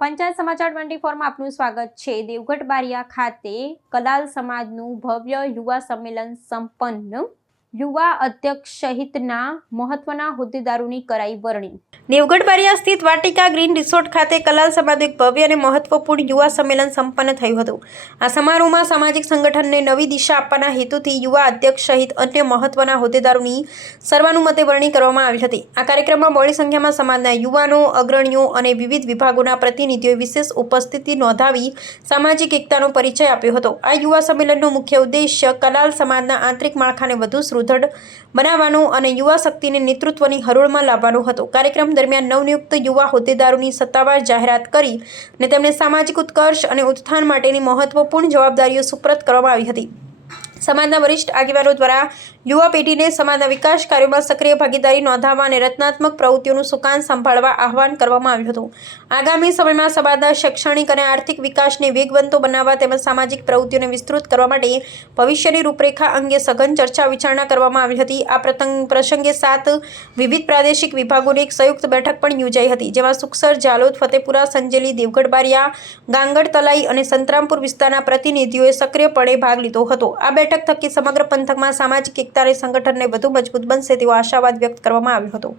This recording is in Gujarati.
પંચાયત સમાચાર 24 માં આપનું સ્વાગત છે। દેવગઢ બારિયા ખાતે કલાલ સમાજનું ભવ્ય યુવા સંમેલન સંપન્ન। યુવા અધ્યક્ષ સહિતના મહત્વના હોદ્દેદારોની કરાઈ વરણી। દેવગઢ બારિયા સ્થિત વાટિકા ગ્રીન રિસોર્ટ ખાતે કલાલ સમાજનું એક ભવ્ય અને મહત્વપૂર્ણ યુવા સંમેલન સંપન્ન થયું હતું। આ સમારોહમાં સામાજિક સંગઠનને નવી દિશા આપવાના હેતુથી યુવા અધ્યક્ષ સહિત અન્ય મહત્વના હોદ્દેદારોની સર્વાનુમતે વરણી કરવામાં આવી હતી। આ કાર્યક્રમમાં બહોળી સંખ્યામાં સમાજના યુવાનો, અગ્રણીઓ અને વિવિધ વિભાગોના પ્રતિનિધિઓએ વિશેષ ઉપસ્થિતિ નોંધાવી સામાજિક એકતાનો પરિચય આપ્યો હતો। આ યુવા સંમેલનનો મુખ્ય ઉદ્દેશ્ય કલાલ સમાજના આંતરિક માળખાને વધુ સુદૃઢ બનાવવાનો અને યુવા શક્તિને નેતૃત્વની હરોળમાં લાવવાનો હતો। કાર્યક્રમ દરમિયાન નવનિયુક્ત યુવા હોદ્દેદારોની સત્તાવાર જાહેરાત કરી અને તેમને સામાજિક ઉત્કર્ષ અને ઉત્થાન માટેની મહત્વપૂર્ણ જવાબદારીઓ સુપ્રત કરવામાં આવી હતી। સમાજના વરિષ્ઠ આગેવાનો દ્વારા યુવા પેઢીને સમાજના વિકાસ કાર્યોમાં સક્રિય ભાગીદારી નોંધાવવા અને રચનાત્મક પ્રવૃત્તિઓનું સુકાન સંભાળવા આહ્વાન કરવામાં આવ્યું હતું। આગામી સમયમાં સમાજના શૈક્ષણિક અને આર્થિક વિકાસને વેગવંતો બનાવવા તેમજ સામાજિક પ્રવૃત્તિઓને વિસ્તૃત કરવા માટે ભવિષ્યની રૂપરેખા અંગે સઘન ચર્ચા વિચારણા કરવામાં આવી હતી। આ પ્રસંગે 7 વિવિધ પ્રાદેશિક વિભાગોની એક સંયુક્ત બેઠક પણ યોજાઈ હતી, જેમાં સુખસર, જાલોદ, ફતેપુરા, સંજેલી, દેવગઢ બારિયા, ગાંગડ તલાઈ અને સંતરામપુર વિસ્તારના પ્રતિનિધિઓએ સક્રિયપણે ભાગ લીધો હતો। આ બેઠક થકી સમગ્ર પંથકમાં સામાજિક એકતા અને સંગઠનને વધુ મજબૂત બનશે તેવો આશાવાદ વ્યક્ત કરવામાં આવ્યો હતો।